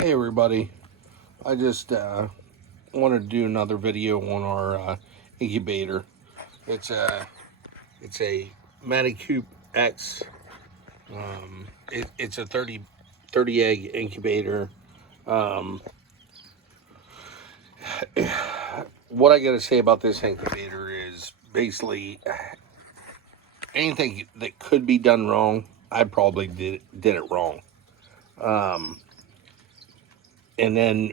Hey everybody, I just wanted to do another video on our incubator. It's a it's a maticoopx. It's a 30 egg incubator. Um, what I got to say about this incubator is basically anything that could be done wrong, I probably did it wrong. Um, and then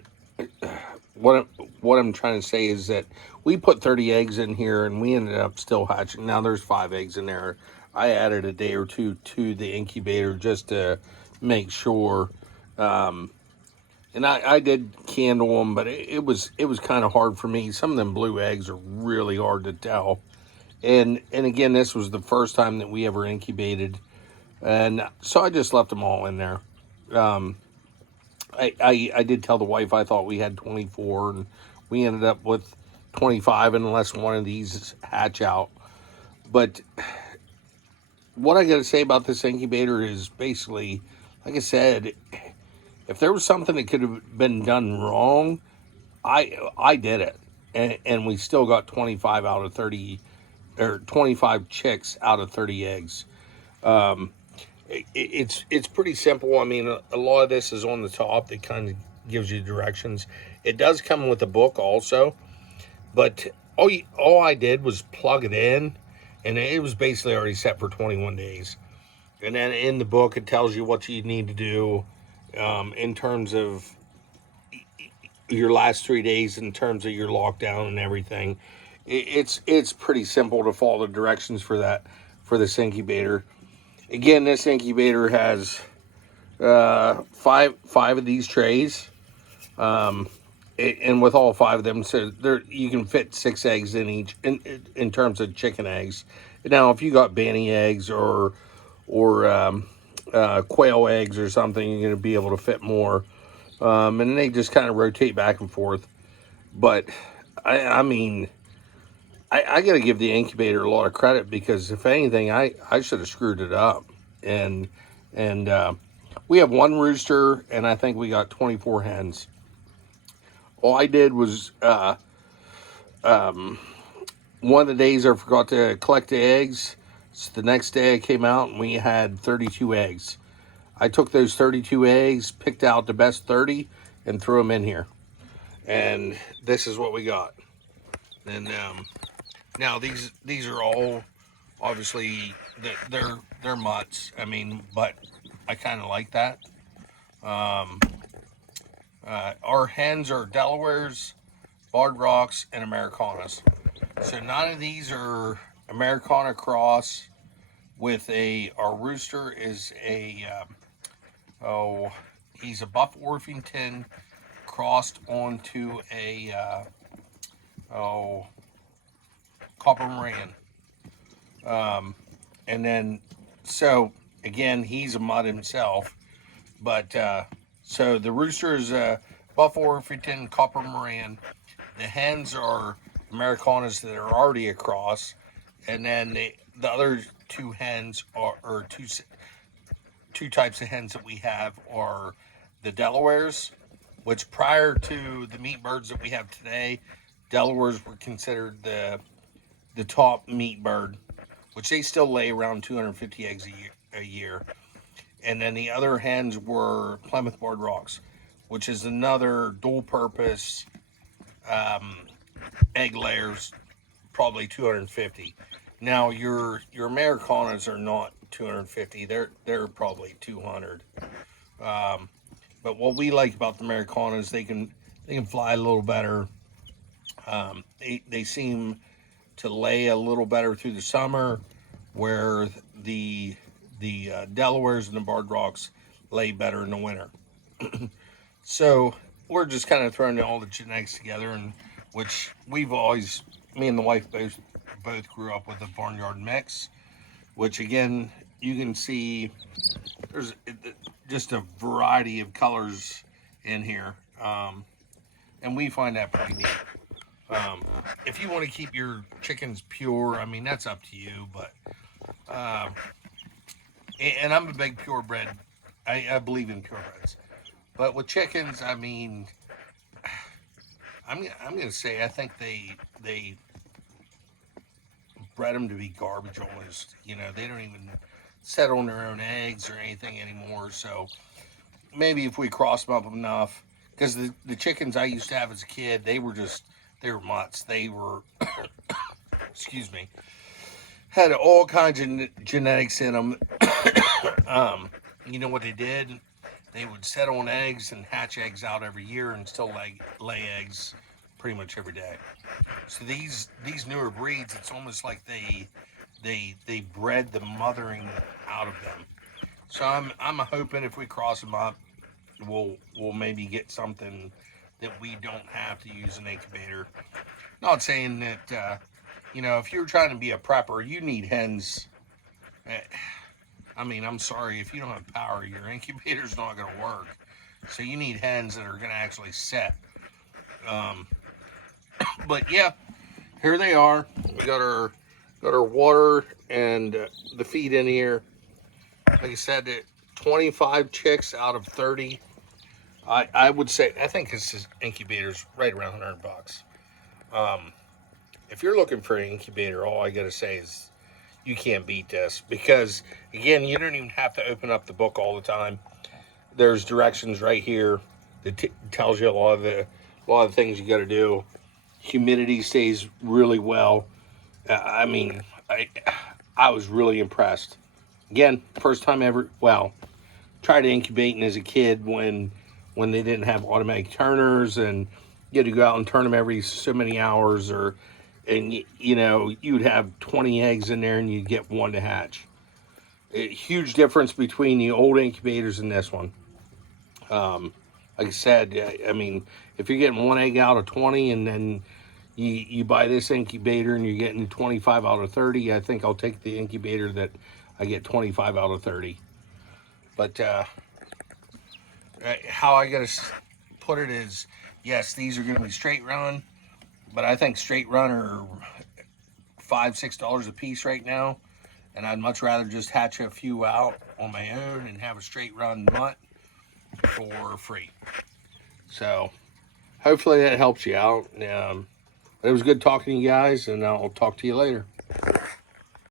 what what I'm trying to say is that we put 30 eggs in here and we ended up still hatching. Now there's 5 eggs in there. I added a day or two to the incubator just to make sure. Um, and I did candle them, but it was kind of hard for me. Some of them blue eggs are really hard to tell. And again, this was the first time that we ever incubated, and so I just left them all in there. Um, I did tell the wife I thought we had 24, and we ended up with 25 unless one of these hatch out. But what I got to say about this incubator is basically, like I said, if there was something that could have been done wrong, I did it, and we still got 25 out of 30, or 25 chicks out of 30 eggs. Um, it's pretty simple. I mean, a lot of this is on the top that kind of gives you directions. It does come with a book also, but all I did was plug it in, and it was basically already set for 21 days. And then in the book, it tells you what you need to do in terms of your last 3 days, in terms of your lockdown and everything. It's pretty simple to follow the directions for that, for this incubator. Again, this incubator has five of these trays, um, and with all 5 of them, so there you can fit 6 eggs in each. In terms of chicken eggs, now if you got banty eggs or quail eggs or something, you're going to be able to fit more. And they just kind of rotate back and forth. But I mean, I got to give the incubator a lot of credit because if anything, I should have screwed it up. And and we have one rooster, and I think we got 24 hens. All I did was um, one of the days I forgot to collect the eggs. So the next day I came out and we had 32 eggs. I took those 32 eggs, picked out the best 30, and threw them in here. And this is what we got. And now these are all obviously they're mutts. I mean, but I kind of like that. Um, our hens are Delawares, Barred Rocks, and Americanas. So none of these are Americana cross with a. Our rooster is a oh, he's a Buff Orpington crossed onto a oh, Copper Moran. Um, and then so again, he's a mutt himself. But so the rooster is Buff Orpington, Copper Moran. The hens are Americanas that are already across, and then the other two hens are, or two types of hens that we have are the Delawares, which prior to the meat birds that we have today, Delawares were considered the top meat bird, which they still lay around 250 eggs a year. And then the other hens were Plymouth Barred Rocks, which is another dual purpose um, egg layers, probably 250. Now your Americanas are not 250; they're probably 200. Um, but what we like about the Americanas, they can fly a little better. They seem to lay a little better through the summer, where the Delawares and the Barred Rocks lay better in the winter. So we're just kind of throwing all the genetics together, and which we've always, me and the wife both grew up with a barnyard mix, which again you can see there's just a variety of colors in here, and we find that pretty neat. Um, if you want to keep your chickens pure, I mean that's up to you, but uh, and I'm a big purebred. I believe in purebreds. But with chickens, I mean, I'm gonna say I think they bred them to be garbage almost. You know, they don't even set on their own eggs or anything anymore. So maybe if we cross them up enough, because the chickens I used to have as a kid, they were mutts. They were, excuse me, had all kinds of genetics in them. You know what they did? They would set on eggs and hatch eggs out every year and still lay eggs pretty much every day. So these newer breeds, it's almost like they bred the mothering out of them. So I'm hoping if we cross them up, we'll maybe get something that we don't have to use an incubator. Not saying that you know, if you're trying to be a prepper, you need hens. eh, I mean, I'm sorry, if you don't have power, your incubator's not going to work. So you need hens that are going to actually set. Um, but yeah, here they are. We got our water and the feed in here. Like I said, 25 chicks out of 30. I would say I think this incubator's right around 100 bucks. Um, if you're looking for an incubator, all I gotta say is you can't beat this because again, you don't even have to open up the book all the time. There's directions right here that tells you a lot of things you got to do. Humidity stays really well. I mean, I was really impressed. Again, first time ever. Well, tried incubating as a kid when they didn't have automatic turners and you had to go out and turn them every so many hours or and you know you'd have 20 eggs in there and you'd get one to hatch. A huge difference between the old incubators and this one. Um, like I said, I mean, if you're getting one egg out of 20 and then you buy this incubator and you're getting 25 out of 30, I think I'll take the incubator that I get 25 out of 30. But how I got to put it is, yes, these are going to be straight run, but I think straight run are $5, $6 a piece right now. And I'd much rather just hatch a few out on my own and have a straight run mutt for free. So hopefully that helps you out. It was good talking to you guys, and I'll talk to you later.